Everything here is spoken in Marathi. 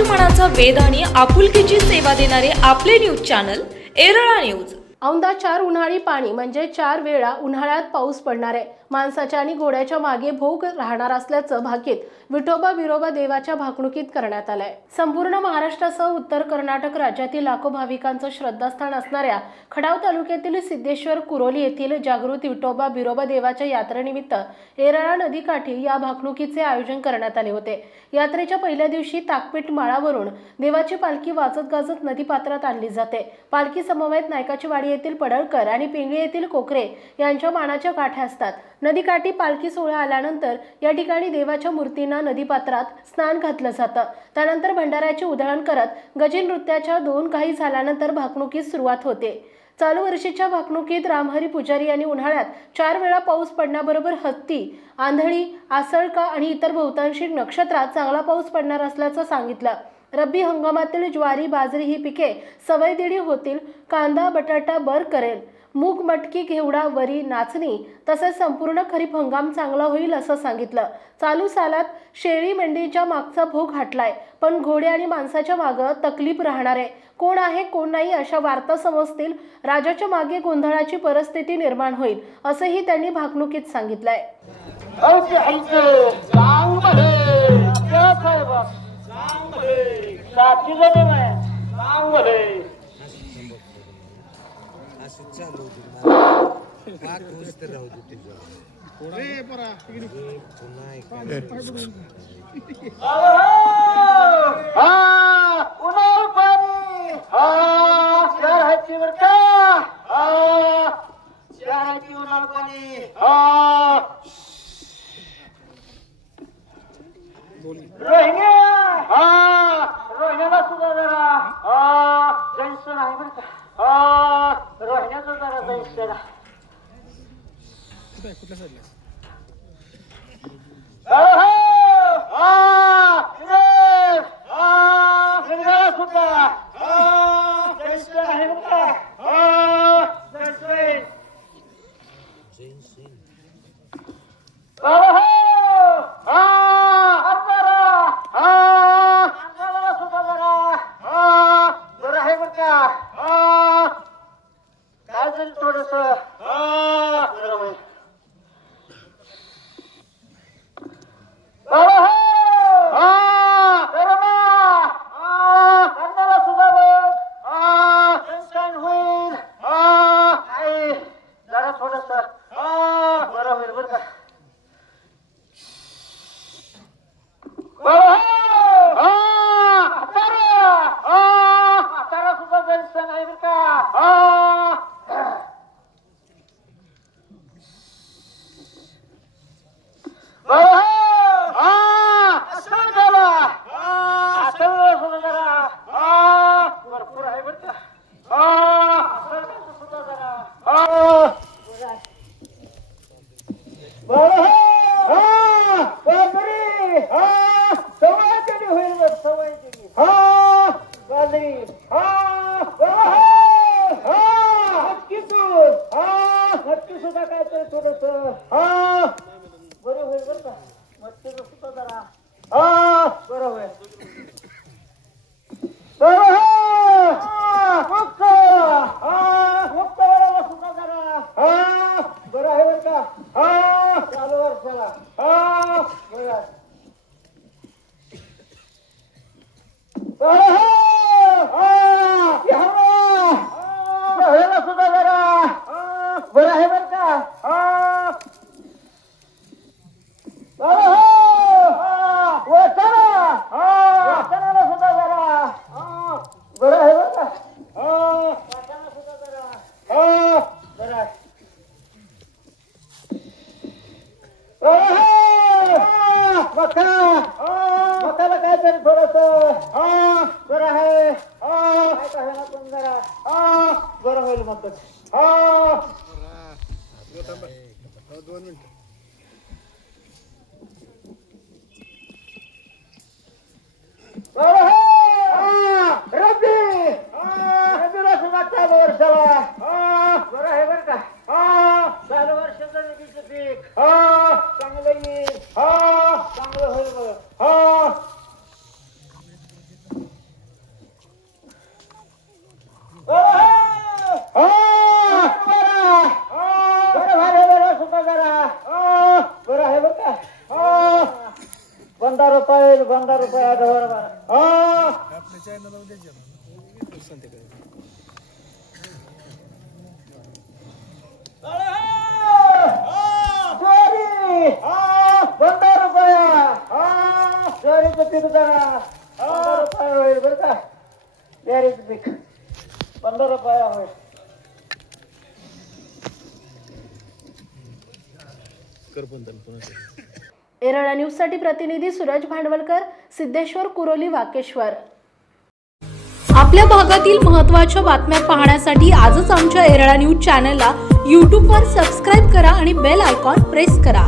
मराठमोळ्याचा वेध आणि आपुलकीची सेवा देणारे आपले न्यूज चॅनल एरळा न्यूज। औंधा 4 उन्हाळी पाणी म्हणजे 4 वेळा उन्हाळ्यात पाऊस पडणार आहे। माणसाच्या आणि घोड्याच्या मागे भोग राहणार असल्याचं भाकीत विठोबा बिरोबा देवाच्या भाकणुकीत करण्यात आलंय। संपूर्ण महाराष्ट्रासह उत्तर कर्नाटक राज्यातील लाखो भाविकांचं श्रद्धास्थान असणाऱ्या खडाव तालुक्यातील सिद्धेश्वर कुरोली येथील जागृत विठोबा बिरोबा देवाच्या यात्रेनिमित्त एरळा नदीकाठी या भाकणुकीचे आयोजन करण्यात आले होते। यात्रेच्या पहिल्या दिवशी ताकपीठ माळावरून देवाची पालखी वाजत गाजत नदीपात्रात आणली जाते। पालखी समवेत नायकाची वाडी येथील पडळकर आणि पिंगळी येथील कोकरे यांच्या मानाच्या काठ्या असतात। नदीकाठी पालखी सोहळा आल्यानंतर या ठिकाणी देवाच्या मूर्तींना नदीपात्रात स्नान घातलं जातं। त्यानंतर भंडाऱ्याचे उधळण करत गजी नृत्याच्या 2 काही झाल्यानंतर भाकणुकीस सुरुवात होते। चालू वर्षीच्या भाकणुकीत रामहरी पुजारी यांनी उन्हाळ्यात 4 वेळा पाऊस पडण्याबरोबर हत्ती, आंधळी, आसळका आणि इतर बहुतांशी नक्षत्रात चांगला पाऊस पडणार असल्याचं सांगितलं। रब्बी हंगामातील ज्वारी, बाजरी ही पिके सवयदिडी होतील। कांदा, बटाटा बर करेल। मूग, मटकी, घेवडा, वरी, नाचणी तसेच संपूर्ण खरीप हंगाम चांगला होईल असं सांगितलं। चालू सालात शेळी मेंढीच्या मागचा भोग हटलाय, पण घोडे आणि माणसाच्या मागे तकलीफ राहणार आहे। कोण आहे कोण नाही अशा वार्ता समजतील। राजाच्या मागे गोंधळाची परिस्थिती निर्माण होईल असंही त्यांनी भाकणुकीत सांगितलंय। रोहिण्याला सुद्धा जरा जैसन आहे बरं का। रोहिण्याचं जरा जैसन कुठल्या साईडला सुद्धा जैसन आहे बरं का। 15 रुपया ढोर बारा ज्वारी 15 रुपया ज्वारीचं पीक जरा 15 रुपया होईल बरं का ज्वारीचं पीक 15 रुपया होईल एरळा न्यूज साठी प्रतिनिधी सूरज भांडवलकर, सिद्धेश्वर, कुरोली, वाकेश्वर। आपल्या भागातील महत्त्वाच्या बातम्या पाहण्यासाठी आजच आमच्या एरळा न्यूज चॅनलला YouTube वर सबस्क्राईब करा आणि बेल आयकॉन प्रेस करा।